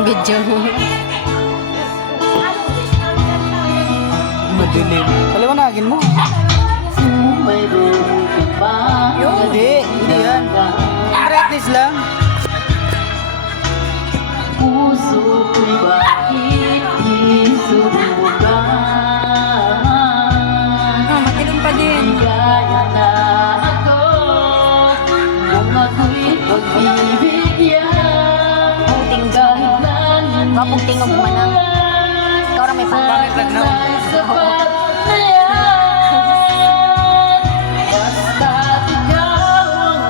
Video. Madilim. Paliwanagin mo. Hindi yan. Brightness lang. Puso ko'y bakit isusugan? Madilim pa din. Gaya na ako kung ako'y pagbibigyan. Puting Kahit Kapag tingog man ang. Ikaw rin may Bakit lang naman? sapat na yan. Basta't ikaw ang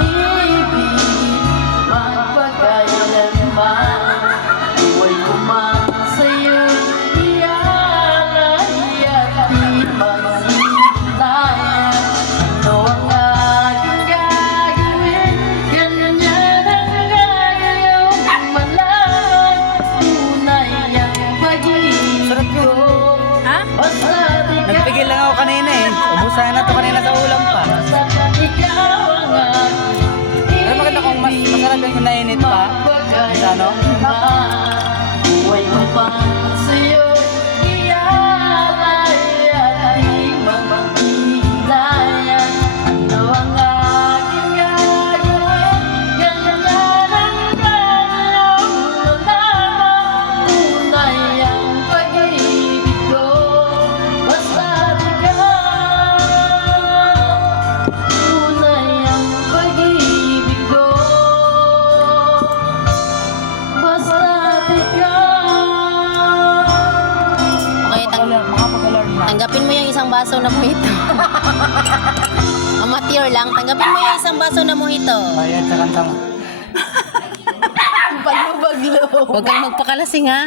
ibig, magpagkailanman. Buhay ko man sa'yo'y ialay at di maghintayan. Ano ang aking gagawin? Ganyan ang gagawin malang. Tunay ang Sarap pag-ibig ko. Ha? Basta't ikaw Nagpigil lang ako kanina eh. Ubusahan na to kanina sa ulam pa. basta't ikaw ang aking Pero maganda kung masarap yung nainit pa. Sa ano? buhay ko pa sa'yo ialay at di mamamiglayan. Ano ang aking gagawin? Ganyan ang gagawin malaman. Tunay ang pag-ibig ko. Basta't ikaw. Tunay ang pag-ibig ko. Basta't ikaw. Okay, Makapag-alarm na. tanggapin mo yung isang baso na mojito. Amateur lang. Tanggapin mo yung isang baso na mojito. Bayad sa kantang. Palubaglo. Huwag kang magpakalasing ha.